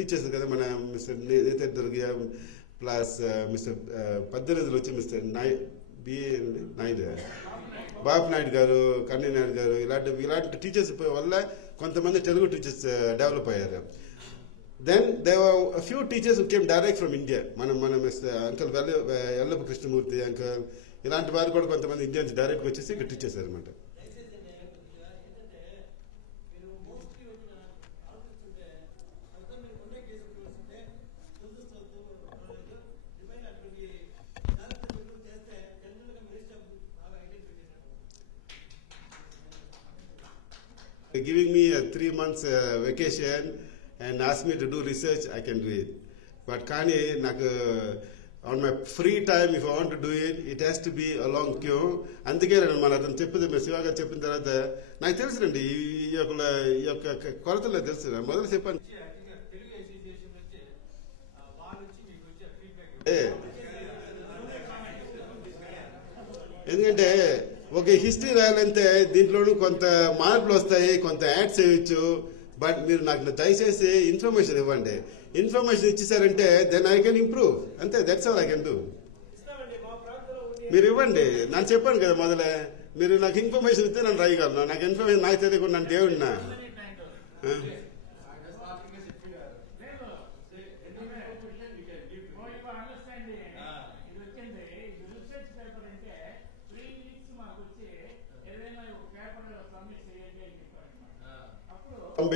Teachers కదా మన mister నేత దుర్గ ప్లస్ మిస్టర్ పద్దెనిమిదిలో వచ్చి మిస్టర్ నాయుడు బాబు నాయుడు గారు కన్నీ నాయుడు గారు ఇలాంటి టీచర్స్ వల్ల కొంతమంది తెలుగు టీచర్స్ డెవలప్ అయ్యారు. Then there were a few teachers who came direct from India. మన mister uncle Ellappa Krishnamurthy uncle ఇలాంటి వారు కూడా కొంతమంది ఇండియా నుంచి డైరెక్ట్గా వచ్చేసి ఇక్కడ టీచ్ చేశారు అనమాట. Giving me a 3 months vacation and ask me to do research, I can do it. But కానీ నాకు on my free time, if I want to do it, it has to be a long queue. అందుకే మన అతను చెప్పింది శివ గారు చెప్పిన తర్వాత నాకు తెలుసునండి ఈ యొక్క కొరతలో తెలుసు. మొదలు చెప్పాను ఎందుకంటే ఒక హిస్టరీ రాయాలంటే దీంట్లోనూ కొంత మార్పులు వస్తాయి, కొంత యాడ్ చేయొచ్చు. బట్ మీరు నాకు దయచేసి ఇన్ఫర్మేషన్ ఇవ్వండి. ఇన్ఫర్మేషన్ ఇచ్చేసారంటే దెన్ ఐ కెన్ ఇంప్రూవ్, అంతే. That's all I can do. మీరు ఇవ్వండి, నాకు చెప్పాను కదా మొదలే. మీరు నాకు ఇన్ఫర్మేషన్ ఇస్తే నన్ను రాయగలను. నాకు ఇన్ఫర్మేషన్ నాకు తెలియకుండా నన్ను దేవుడినా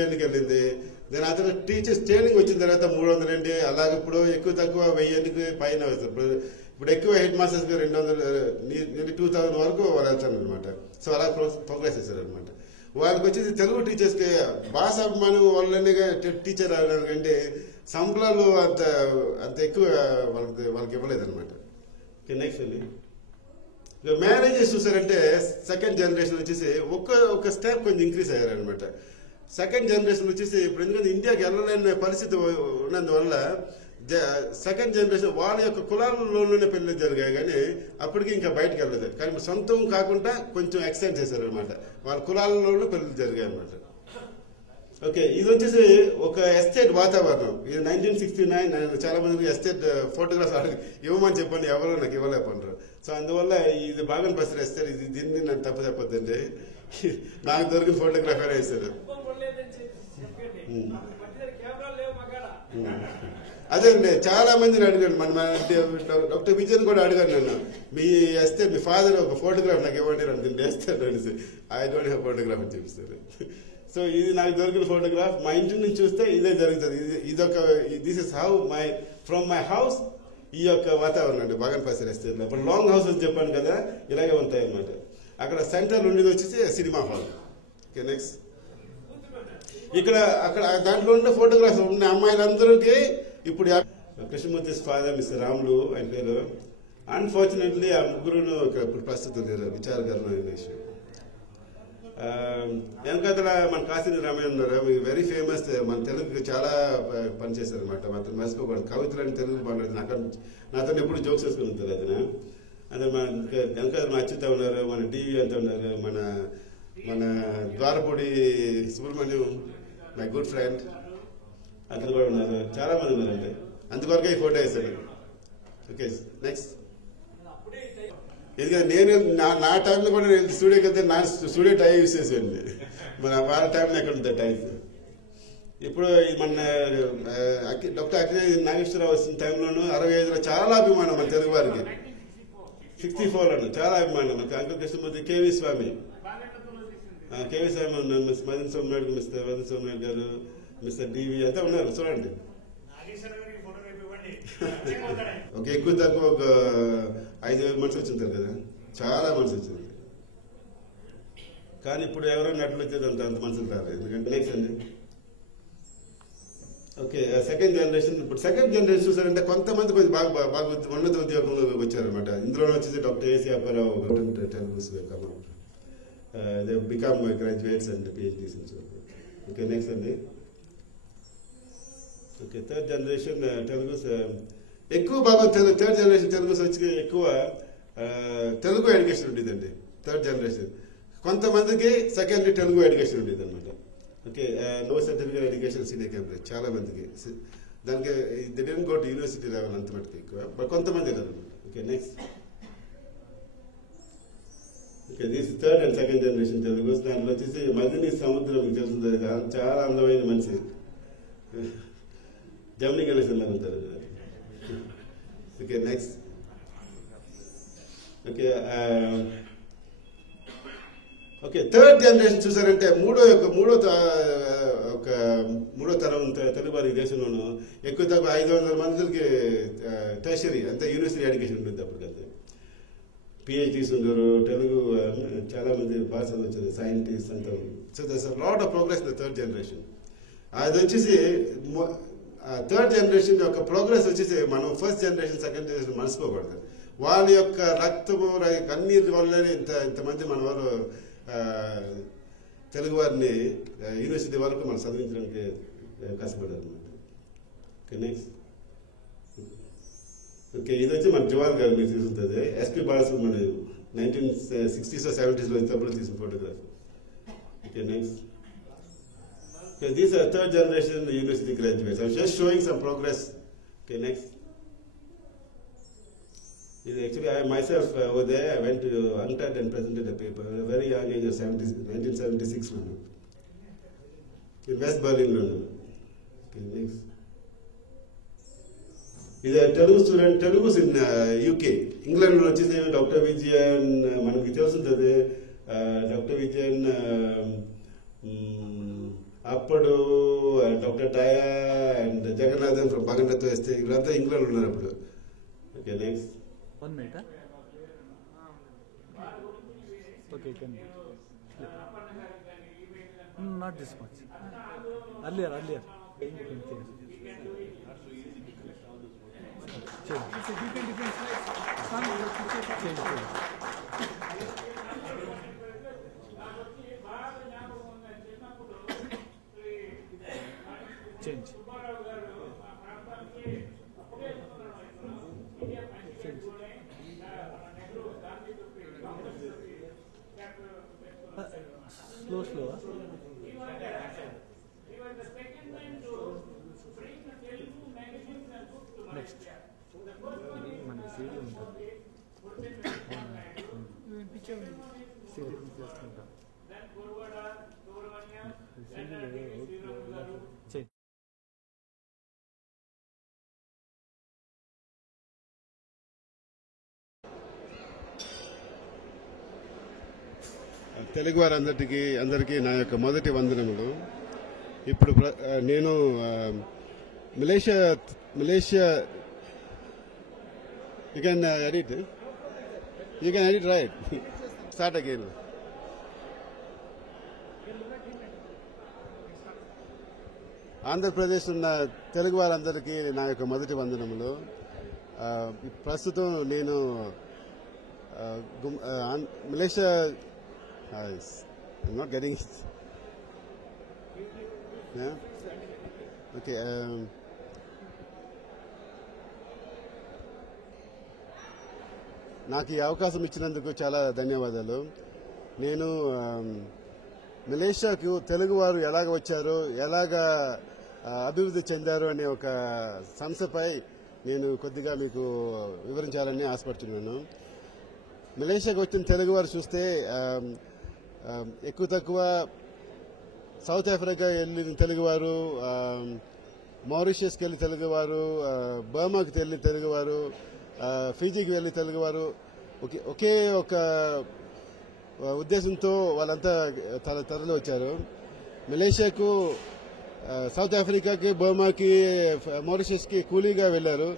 ఎందుకు వెళ్ళింది. దాని అతను టీచర్స్ ట్రైనింగ్ వచ్చిన తర్వాత 300 అండి. అలాగే ఇప్పుడు ఎక్కువ తక్కువ 1000 పైన వస్తారు. ఇప్పుడు ఎక్కువ హెడ్ మాస్టర్స్ 200 వరకు వాళ్ళు వెళ్తారు అనమాట. సో అలా ప్రోగ్రెస్ చేశారు అనమాట. వాళ్ళకి వచ్చేసి తెలుగు టీచర్స్కి భాషాభిమానం వాళ్ళనే టీచర్ అవ్వడానికంటే సంబళాలు అంత ఎక్కువ వాళ్ళకి ఇవ్వలేదు అనమాట. నెక్స్ట్ అండి మ్యారేజెస్ చూసారంటే సెకండ్ జనరేషన్ వచ్చేసి ఒక స్టెప్ కొంచెం ఇంక్రీజ్ అయ్యారు అనమాట. సెకండ్ జనరేషన్ వచ్చేసి ఇప్పుడు ఎందుకంటే ఇండియాకి వెళ్ళలేని పరిస్థితి ఉన్నందువల్ల సెకండ్ జనరేషన్ వాళ్ళ యొక్క కులాలలోనే పెళ్లి జరిగాయి, కానీ అప్పటికి ఇంకా బయటకు వెళ్ళలేదు. కానీ సొంతం కాకుండా కొంచెం ఎక్స్టెండ్ చేశారు అనమాట. వాళ్ళ కులాలలోనూ పెళ్లి జరిగాయి అనమాట. ఓకే, ఇది వచ్చేసి ఒక ఎస్టేట్ వాతావరణం. ఇది 1969. చాలా మందికి ఎస్టేట్ ఫోటోగ్రాఫ్స్ ఇవ్వమని చెప్పండి, ఎవరు నాకు ఇవ్వలేకపోయినారు. సో అందువల్ల ఇది బాగా పరిస్థితి ఎస్టేట్. దీన్ని నేను తప్పు చెప్పొద్దండి, నాకు దొరికిన ఫోటోగ్రాఫర్ వేస్తారు. అదే అండి, చాలా మందిని అడిగాను. మన డాక్టర్ విజయన్ కూడా అడిగాను నన్ను, మీ ఎస్టేట్ మీ ఫాదర్ ఒక ఫోటోగ్రాఫ్ నాకు ఇవ్వండి అనుకుంటే వేస్తాడు అనేసి. ఐ డోంట్ హ్యావ్ ఫోటోగ్రాఫ్ అని చూపిస్తారు. సో ఇది నాకు దొరికిన ఫోటోగ్రాఫ్. మా ఇంటి నుంచి చూస్తే ఇదే జరుగుతుంది. ఇదొక this is how from my house ఈ యొక్క వాతావరణం అండి బాగా పరిస్థితి. ఇప్పుడు లాంగ్ హౌస్ అని చెప్పాను కదా, ఇలాగే ఉంటాయి అన్నమాట. అక్కడ సెంటర్ ఉండేది వచ్చేసి సినిమా హాల్. ఓకే, నెక్స్ట్ అక్కడ దాంట్లో ఉండే ఫోటోగ్రాఫ్స్ ఉన్న అమ్మాయిలందరికీ ఇప్పుడు కృష్ణమూర్తి ఫాదర్ మిస్టర్ రాములు ఆయన పేరు. అన్ఫార్చునేట్లీ ఆ ముగ్గురును ఇప్పుడు ప్రస్తుతం లేరు, విచారకరమైన విషయం. వెనకాతల మన కాశీ రామయ్య ఉన్నారు, వెరీ ఫేమస్. మన తెలుగుకి చాలా పనిచేశారు అనమాట. మాత్రం మర్చిపోకూడదు. కవితలని తెలుగు మాట్లాడుతుంది. నాతో ఎప్పుడు జోక్స్ వేసుకుని ఉంటారు అతను. అదే మన వెనకాల మా అచ్యుత ఉన్నారు, మన టీవీ అంతా ఉన్నారు, మన Dwarapudi Subrahmanyam my good friend అతను కూడా ఉన్నారు. చాలా మంది ఉన్నారండి. అందుకొరకే ఈ ఫోటో వేశాను. Okay, next. ఎందుకంటే నేను నా టైంలో కూడా నేను స్టూడియోకి వెళ్తే నా స్టూడియో టై యూజ్ చేసేయండి. మన వాళ్ళ టైంలో ఎక్కడ ఉంటుంది టైం. ఇప్పుడు మన డాక్టర్ అక్కినే నాగేశ్వరరావు వచ్చిన టైంలోనూ 65లో చాలా అభిమానం మన తెలుగు వారికి. 64లోను చాలా అభిమానం. మన అంకుల్ కృష్ణమూర్తి, కేవీ స్వామి ఉన్నారు, మిస్ మదన్ సోమనాయుడు, మిస్టర్ మదన్ సోమనాయుడు గారు, మిస్టర్ డివి అంతా ఉన్నారు. చూడండి. ఒక ఎక్కువ తక్కువ ఒక 5,000 మనిషి వచ్చింటారు కదా, చాలా మనిషి వచ్చింది. కానీ ఇప్పుడు ఎవరైనా నటులు వచ్చేది అంత మనుషులు రాదు. ఎందుకంటే నెక్స్ట్ అండి. Okay, second generation. ఇప్పుడు సెకండ్ జనరేషన్ చూసారంటే కొంతమంది కొంచెం బాగా ఉన్నత ఉద్యోగంలో వచ్చారనమాట. ఇందులో వచ్చేసి doctor AC Apparao they become graduates and PhDs. Okay, next అండి. ఓకే, థర్డ్ జనరేషన్ తెలుగు ఎక్కువ బాగా థర్డ్ జనరేషన్ తెలుగు వచ్చి ఎక్కువ తెలుగు ఎడ్యుకేషన్ ఉండేదండి. థర్డ్ జనరేషన్ కొంతమందికి సెకండరీ తెలుగు ఎడ్యుకేషన్ ఉండేది అనమాట. Okay no certificate education senior campus చాలా మందికి దానికి they don't go to university level అంత మటుకు ఎక్కువ బట్ కొంతమంది వెళ్ళారు. Okay next okay this third and second generation Telugu. దాంట్లో వచ్చేసి మదిని సముద్రం మీకు తెలుస్తుంది చాలా అందమైన మనిషి జమిని గణేశన్ లాగా ఉంటారు. Okay next okay okay third generation చూసారంటే మూడో తరం తెలుగు వారి దేశంలోనూ ఎక్కువ తక్కువ 500 మందికి టెర్షరీ అంటే యూనివర్సిటీ ఎడ్యుకేషన్ ఉంటుంది. అప్పటికంతే PhDs ఉన్నారు, తెలుగు చాలా మంది భాషలు వచ్చారు, సైంటిస్ట్ అంతా. So దర్స్ a lot of progress in the third generation. అది వచ్చేసి థర్డ్ జనరేషన్ యొక్క ప్రోగ్రెస్ వచ్చేసి మనం ఫస్ట్ జనరేషన్ సెకండ్ జనరేషన్ మర్చిపోకూడదు. వాళ్ళ యొక్క రక్తము కన్నీరు వల్లనే ఇంతమంది మన వారు తెలుగు వారిని యూనివర్సిటీ వరకు మనం చదివించడానికి కష్టపడ్డారు అనమాట. ఓకే నెక్స్ట్ ఓకే ఇది వచ్చి మన జవాన్ గారు మీరు తీసుకుంటుంది SP Balasubrahmanyam 1960s or 70s ఇంతప్పుడు తీసిన photograph. Okay next okay these or third generation university graduates. I just showing some progress. Okay next actually I myself over there I went to UNCTAD and presented a paper at a very young age of 1976 in West Berlin. Okay next ఇది Telugu student Telugus in UK. ఇంగ్లాండ్లో వచ్చేసి doctor Vijayan మనకి తెలుస్తుంది. Doctor Vijayan అప్పుడు doctor Daya and Jagannathan from Bhagannath వేస్తే వీళ్ళంతా ఇంగ్లాండ్లో ఉన్నారు అప్పుడు. Okay next 1 minute. Okay, can not this much. Earlier. Change. Slow. Next. మన సీడీ ఉంటుంది. తెలుగు వారందరికీ నా యొక్క మొదటి వందనములు. ఇప్పుడు నేను Malaysia you can edit right start again. Andhra Pradesh ఉన్న తెలుగు వారందరికీ నా యొక్క మొదటి వందనములు. ప్రస్తుతం నేను Malaysia I'm not getting it. Yeah? Okay. నాకు ఈ అవకాశం ఇచ్చినందుకు చాలా ధన్యవాదాలు. నేను మలేషియాకు తెలుగు వారు ఎలాగ వచ్చారో ఎలాగ అభివృద్ధి చెందారు అనే ఒక సంస్థపై నేను కొద్దిగా మీకు వివరించాలని ఆశపడుతున్నాను. మలేషియాకు వచ్చిన తెలుగు వారు చూస్తే ఎక్కువ తక్కువ సౌత్ ఆఫ్రికా వెళ్ళిన తెలుగువారు, మారిషియస్కి వెళ్ళి తెలుగువారు, బర్మాకి వెళ్ళి తెలుగువారు, ఫీజీకి వెళ్ళి తెలుగువారు ఒకే ఒక ఉద్దేశంతో వాళ్ళంతా తరలి వచ్చారు. మలేషియాకు, సౌత్ ఆఫ్రికాకి, బర్మాకి, మారిషియస్కి కూలీగా వెళ్లారు.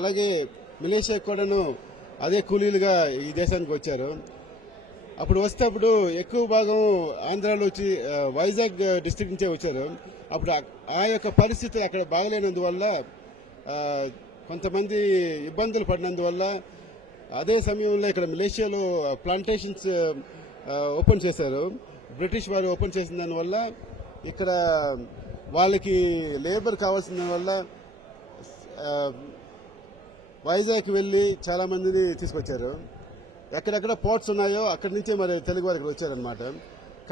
అలాగే మలేషియాకి కూడాను అదే కూలీలుగా ఈ దేశానికి వచ్చారు. అప్పుడు వస్తేప్పుడు ఎక్కువ భాగం ఆంధ్రాలో వచ్చి వైజాగ్ డిస్ట్రిక్ట్ నుంచే వచ్చారు. అప్పుడు ఆ యొక్క పరిస్థితి అక్కడ బాగలేనందువల్ల కొంతమంది ఇబ్బందులు పడినందువల్ల అదే సమయంలో ఇక్కడ మలేషియాలో ప్లాంటేషన్స్ ఓపెన్ చేశారు. బ్రిటిష్ వారు ఓపెన్ చేసిన దానివల్ల ఇక్కడ వాళ్ళకి లేబర్ కావాల్సిన దానివల్ల వైజాగ్ వెళ్లి చాలా మందిని తీసుకొచ్చారు. ఎక్కడెక్కడ పోర్ట్స్ ఉన్నాయో అక్కడి నుంచే మరి తెలుగు వారికి వచ్చారనమాట.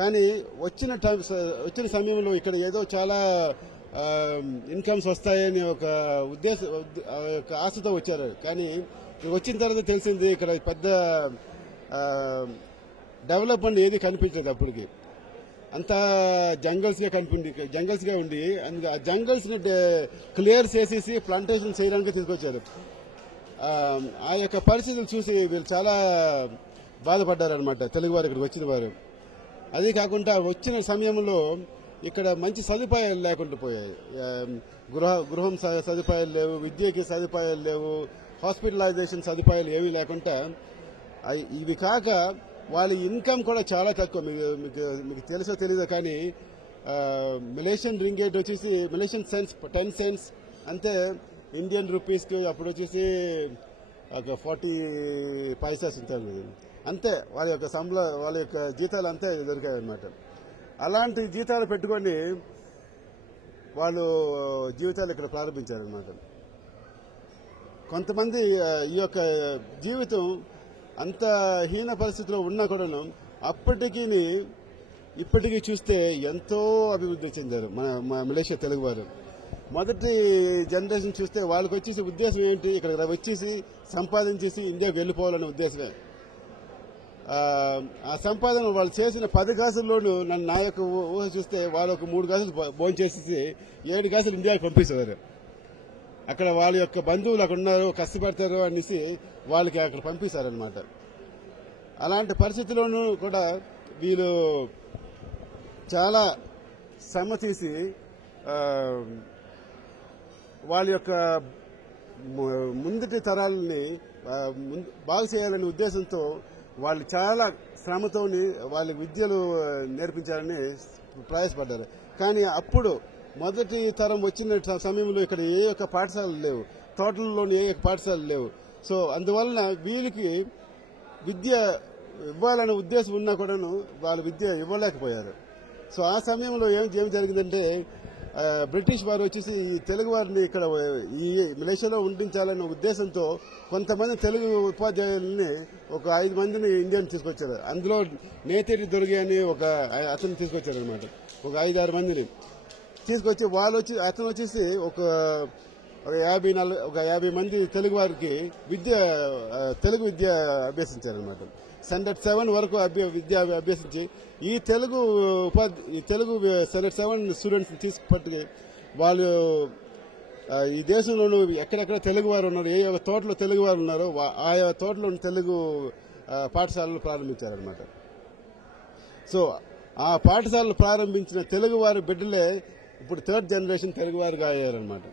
కానీ వచ్చిన సమయంలో ఇక్కడ ఏదో చాలా ఇన్కమ్స్ వస్తాయని ఒక ఒక ఆశతో వచ్చారు. కానీ వచ్చిన తర్వాత తెలిసింది ఇక్కడ పెద్ద డెవలప్మెంట్ ఏది కనిపించదు. అప్పటికి అంతా జంగల్స్ గా ఉండి ఆ జంగల్స్ ని క్లియర్ చేసేసి ప్లాంటేషన్ చేయడానికి తీసుకొచ్చారు. ఆ యొక్క పరిస్థితులు చూసి వీళ్ళు చాలా బాధపడ్డారనమాట, తెలుగు వారు ఇక్కడికి వచ్చిన వారు. అదే కాకుండా వచ్చిన సమయంలో ఇక్కడ మంచి సదుపాయాలు లేకుండా పోయాయి. గృహం సదుపాయాలు లేవు, విద్యకి సదుపాయాలు లేవు, హాస్పిటలైజేషన్ సదుపాయాలు ఏమీ లేకుండా, ఇవి కాక వాళ్ళ ఇన్కమ్ కూడా చాలా తక్కువ. మీకు తెలుసో తెలీదో కానీ మలేషియన్ రింగేట్ వచ్చేసి మలేషియన్ సెన్స్ 10 cents అంతే. ఇండియన్ రూపీస్కి అప్పుడు వచ్చేసి ఒక 40 పైసాస్ ఉంటుంది అంతే. వాళ్ళ యొక్క జీతాలు అంతే దొరికాయి అన్నమాట. అలాంటి జీతాలు పెట్టుకొని వాళ్ళు జీవితాలు ఇక్కడ ప్రారంభించారనమాట. కొంతమంది ఈ యొక్క జీవితం అంత హీన పరిస్థితిలో ఉన్నా కూడాను ఇప్పటికీ చూస్తే ఎంతో అభివృద్ధి చెందారు మన మలేషియా తెలుగు వారు. మొదటి జనరేషన్ చూస్తే వాళ్ళకి వచ్చేసి ఉద్దేశం ఏంటి, ఇక్కడ వచ్చేసి సంపాదించేసి ఇండియాకి వెళ్ళిపోవాలనే ఉద్దేశమే. ఆ సంపాదన వాళ్ళు చేసిన 10 కాసుల్లోనూ నా యొక్క ఊహ చూస్తే వాళ్ళు ఒక 3 కాసులు భోంచేసేసి 7 కాసులు ఇండియాకి పంపిస్తారు. అక్కడ వాళ్ళ యొక్క బంధువులు అక్కడ ఉన్నారు, కష్టపడతారు అనేసి వాళ్ళకి అక్కడ పంపిస్తారనమాట. అలాంటి పరిస్థితుల్లోనూ కూడా వీళ్ళు చాలా శ్రమ తీసి వాళ్ళ యొక్క ముందటి తరాలని బాగు చేయాలనే ఉద్దేశంతో వాళ్ళు చాలా శ్రమతో వాళ్ళ విద్యలు నేర్పించాలని ప్రయాసపడ్డారు. కానీ అప్పుడు మొదటి తరం వచ్చిన సమయంలో ఇక్కడ ఏ ఒక్క పాఠశాలలు లేవు, తోటల్లోని ఏ ఒక్క పాఠశాలలు లేవు. సో అందువలన వీళ్ళకి విద్య ఇవ్వాలనే ఉద్దేశం ఉన్నా కూడాను వాళ్ళు విద్య ఇవ్వలేకపోయారు. సో ఆ సమయంలో ఏం జరిగిందంటే బ్రిటిష్ వారు వచ్చేసి ఈ తెలుగు వారిని ఇక్కడ ఈ మలేషియాలో ఉండించాలనే ఉద్దేశంతో కొంతమంది తెలుగు ఉపాధ్యాయుల్ని ఒక 5 మందిని ఇండియాని తీసుకొచ్చారు. అందులో నేతేటి దొరికి అని ఒక అతను తీసుకొచ్చారు అనమాట. ఒక 5-6 మందిని తీసుకొచ్చి అతను వచ్చేసి ఒక 50 మంది తెలుగు వారికి తెలుగు విద్య అభ్యసించారనమాట. స్టాండర్డ్ 7 వరకు విద్య అభ్యసించి ఈ తెలుగు స్టాండర్డ్ 7 స్టూడెంట్స్ తీసుకుపట్టి వాళ్ళు ఈ దేశంలోనూ ఎక్కడెక్కడ తెలుగు వారు ఉన్నారు, ఏ తోటలో తెలుగు వారు ఉన్నారో ఆయా తోటలో తెలుగు పాఠశాలలు ప్రారంభించారనమాట. సో ఆ పాఠశాలలు ప్రారంభించిన తెలుగు వారి బిడ్డలే ఇప్పుడు 3rd జనరేషన్ తెలుగు వారుగా అయ్యారనమాట.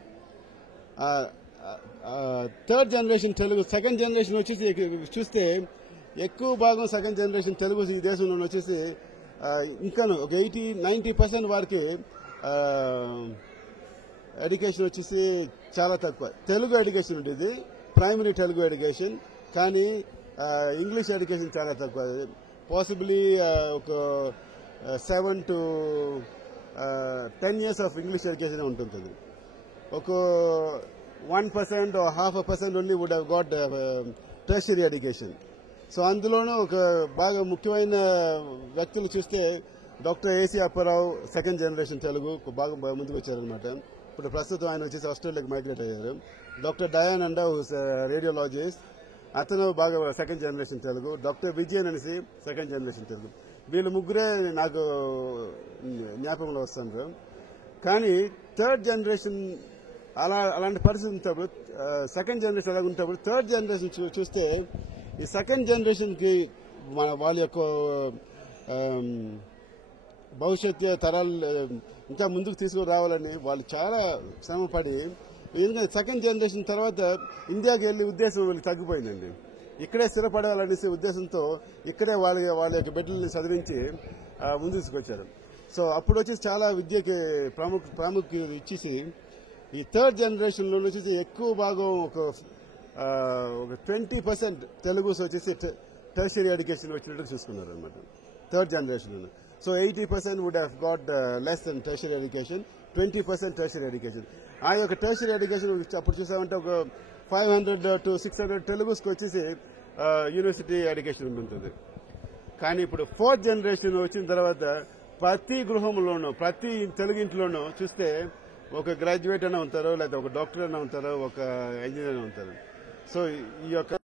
3rd generation Telugu, 2nd generation వచ్చేసి చూస్తే ఎక్కువ భాగం 2nd జనరేషన్ తెలుగు ఈ దేశంలో వచ్చేసి ఇంకా ఒక 80-90% వారికి ఎడ్యుకేషన్ వచ్చేసి చాలా తక్కువ. తెలుగు ఎడ్యుకేషన్ ఉండేది, ప్రైమరీ తెలుగు ఎడ్యుకేషన్, కానీ ఇంగ్లీష్ ఎడ్యుకేషన్ చాలా తక్కువ. పాసిబిలీ ఒక 7 to 10 years of English education ఉంటుంది. ఒక 1% or 0.5% only would have got tertiary education. So అందులోనూ ఒక బాగా ముఖ్యమైన వ్యక్తులు చూస్తే doctor AC Apparao 2nd generation Telugu బాగా ముందుకు వచ్చారనమాట. ఇప్పుడు ప్రస్తుతం ఆయన వచ్చేసి ఆస్ట్రేలియాకి మైగ్రేట్ అయ్యారు. డాక్టర్ దయానంద రేడియోలాజిస్ట్, అతను బాగా 2nd generation Telugu. Doctor Vijayan అనేసి 2nd జనరేషన్ తెలుగు. వీళ్ళు ముగ్గురే నాకు జ్ఞాపకంలో వస్తున్నారు. కానీ 3rd జనరేషన్ అలాంటి పరిస్థితి ఉన్నప్పుడు, 2nd జనరేషన్ అలాగ ఉన్నప్పుడు 3rd జనరేషన్ చూస్తే ఈ 2nd జనరేషన్కి వాళ్ళ యొక్క భవిష్యత్తు తరాలు ఇంకా ముందుకు తీసుకురావాలని వాళ్ళు చాలా శ్రమపడి, ఎందుకంటే 2nd జనరేషన్ తర్వాత ఇండియాకి వెళ్ళే ఉద్దేశం వీళ్ళకి తగ్గిపోయిందండి. ఇక్కడే స్థిరపడాలనేసి ఉద్దేశంతో ఇక్కడే వాళ్ళ యొక్క బిడ్డల్ని చదివించి ముందుకు తీసుకొచ్చారు. సో అప్పుడు వచ్చేసి చాలా విద్యకి ప్రాముఖ్యత ఇచ్చేసి ఈ 3rd జనరేషన్లో వచ్చేసి ఎక్కువ భాగం ఒక 20% తెలుగుస్ వచ్చేసి టెర్షియరీ ఎడ్యుకేషన్ వచ్చినట్టు చూసుకున్నారు అనమాట 3rd generation. So 80% would have got less than tertiary education, 20% tertiary education. ఆ యొక్క టెర్షియరీ ఎడ్యుకేషన్ అప్పుడు చూసామంటే ఒక 500 to 600 తెలుగుస్కి వచ్చేసి యూనివర్సిటీ ఎడ్యుకేషన్ ఉంటుంది. కానీ ఇప్పుడు 4th జనరేషన్ వచ్చిన తర్వాత ప్రతి గృహంలోనూ ప్రతి తెలుగు ఇంట్లోనూ చూస్తే ఒక గ్రాడ్యుయేట్ అయినా ఉంటారు, లేదా ఒక డాక్టర్ అయినా ఉంటారు, ఒక ఇంజనీర్ అయినా ఉంటారు. సో ఈ యొక్క